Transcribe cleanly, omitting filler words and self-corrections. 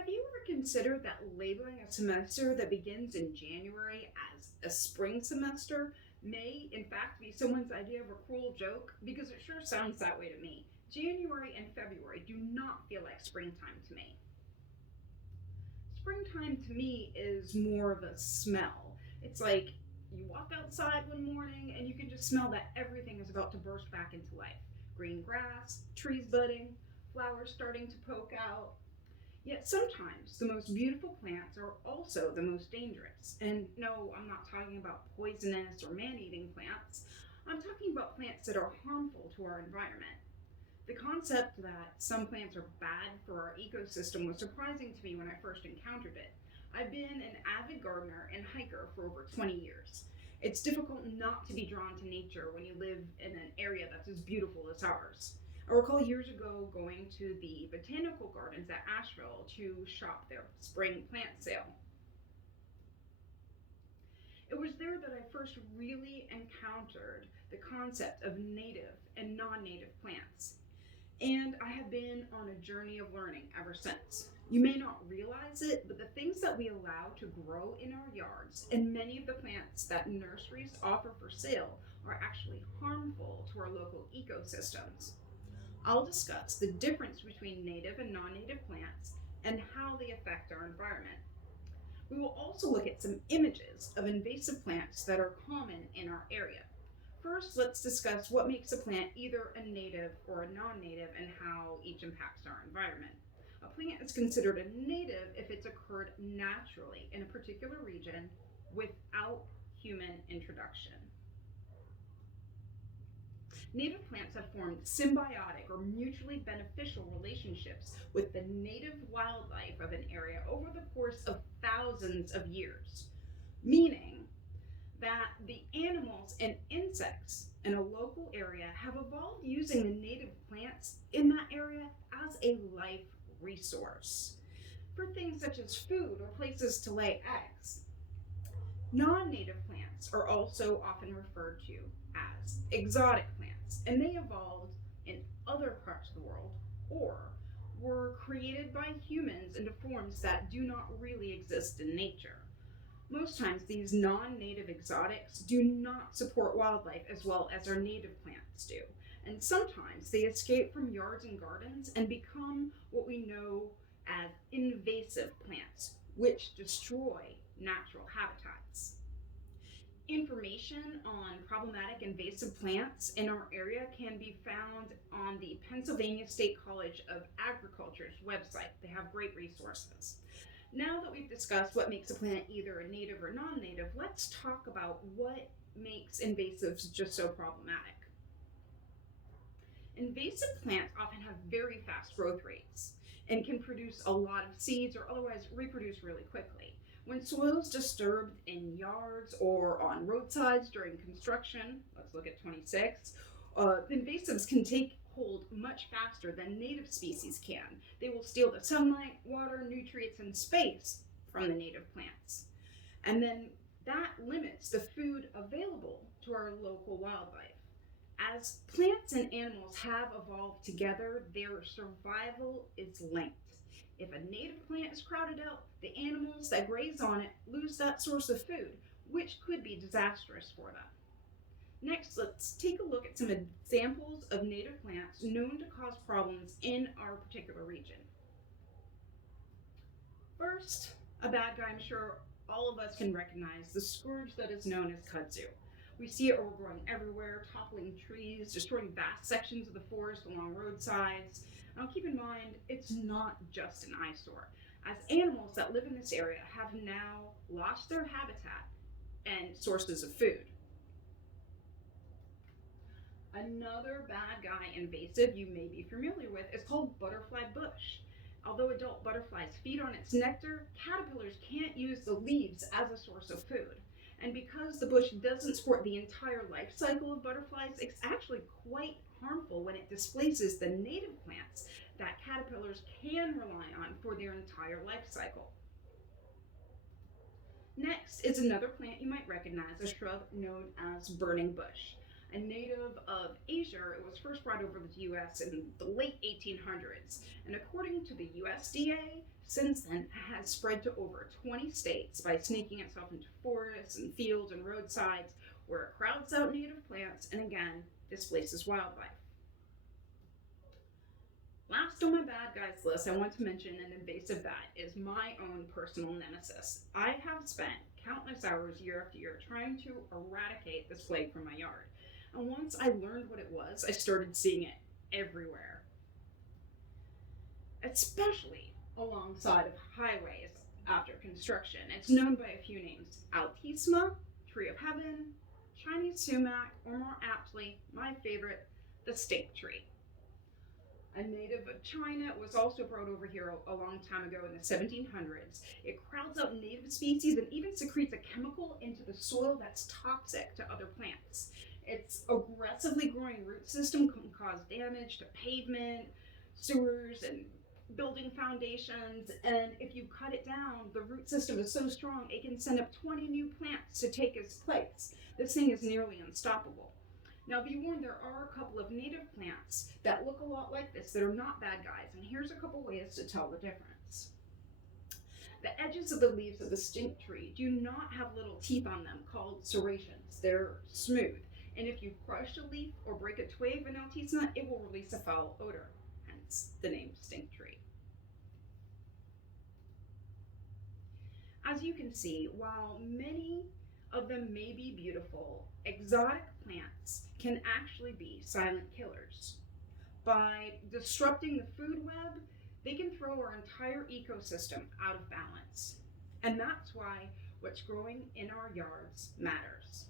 Have you ever considered that labeling a semester that begins in January as a spring semester may, in fact, be someone's idea of a cruel joke? Because it sure sounds that way to me. January and February do not feel like springtime to me. Springtime to me is more of a smell. It's like you walk outside one morning and you can just smell that everything is about to burst back into life. Green grass, trees budding, flowers starting to poke out. Yet sometimes the most beautiful plants are also the most dangerous. And no, I'm not talking about poisonous or man eating plants. I'm talking about plants that are harmful to our environment. The concept that some plants are bad for our ecosystem was surprising to me when I first encountered it. I've been an avid gardener and hiker for over 20 years. It's difficult not to be drawn to nature when you live in an area that's as beautiful as ours. I recall years ago going to the botanical gardens at Asheville to shop their spring plant sale. It was there that I first really encountered the concept of native and non native plants. And I have been on a journey of learning ever since. You may not realize it, but the things that we allow to grow in our yards and many of the plants that nurseries offer for sale are actually harmful to our local ecosystems. I'll discuss the difference between native and non native plants and how they affect our environment. We will also look at some images of invasive plants that are common in our area. First, let's discuss what makes a plant either a native or a non native and how each impacts our environment. A plant is considered a native if it's occurred naturally in a particular region without human introduction. Native plants have formed symbiotic or mutually beneficial relationships with the native wildlife of an area over the course of thousands of years, meaning that the animals and insects in a local area have evolved using the native plants in that area as a life resource for things such as food or places to lay eggs. Non native plants are also often referred to as exotic plants, and they evolved in other parts of the world or were created by humans into forms that do not really exist in nature. Most times, these non native exotics do not support wildlife as well as our native plants do. And sometimes they escape from yards and gardens and become what we know as invasive plants, which destroy natural habitats. Information on problematic invasive plants in our area can be found on the Pennsylvania State College of Agriculture's website. They have great resources. Now that we've discussed what makes a plant either a native or non native, let's talk about what makes invasives just so problematic. Invasive plants often have very fast growth rates and can produce a lot of seeds or otherwise reproduce really quickly. When soil is disturbed in yards or on roadsides during construction, let's look at 26, invasives can take hold much faster than native species can. They will steal the sunlight, water, nutrients, and space from the native plants. And then that limits the food available to our local wildlife. As plants and animals have evolved together, their survival is linked. If a native plant is crowded out, the animals that graze on it lose that source of food, which could be disastrous for them. Next, let's take a look at some examples of native plants known to cause problems in our particular region. First, a bad guy I'm sure all of us can recognize, the scourge that is known as kudzu. We see it overgrowing everywhere, toppling trees, destroying vast sections of the forest along roadsides. Now keep in mind, it's not just an eyesore, as animals that live in this area have now lost their habitat and sources of food. Another bad guy invasive you may be familiar with is called butterfly bush. Although adult butterflies feed on its nectar, caterpillars can't use the leaves as a source of food. And because the bush doesn't support the entire life cycle of butterflies, it's actually quite harmful when it displaces the native plants that caterpillars can rely on for their entire life cycle. Next is another plant you might recognize, a shrub known as burning bush. A native of Asia, it was first brought over to the US in the late 1800s, and according to the USDA, since then has spread to over 20 states by sneaking itself into forests and fields and roadsides where it crowds out native plants and again displaces wildlife. Last on my bad guys list, I want to mention an invasive bat is my own personal nemesis. I have spent countless hours year after year trying to eradicate this plague from my yard. And once I learned what it was, I started seeing it everywhere, especially alongside of highways after construction. It's known by a few names: Altisma, Tree of Heaven, Chinese sumac, or more aptly, my favorite, the stink tree. A native of China, was also brought over here a long time ago in the 1700s. It crowds out native species and even secretes a chemical into the soil that's toxic to other plants. Its aggressively growing root system can cause damage to pavement, sewers, and building foundations. And if you cut it down, the root system is so strong it can send up 20 new plants to take its place. This thing is nearly unstoppable. Now, be warned, there are a couple of native plants that look a lot like this that are not bad guys, and here's a couple ways to tell the difference. The edges of the leaves of the stink tree do not have little teeth on them called serrations. They're smooth, and if you crush a leaf or break a twig of an altisma, it will release a foul odor, hence the name stink tree. As you can see, while many of them may be beautiful, exotic plants can actually be silent killers. By disrupting the food web, they can throw our entire ecosystem out of balance. And that's why what's growing in our yards matters.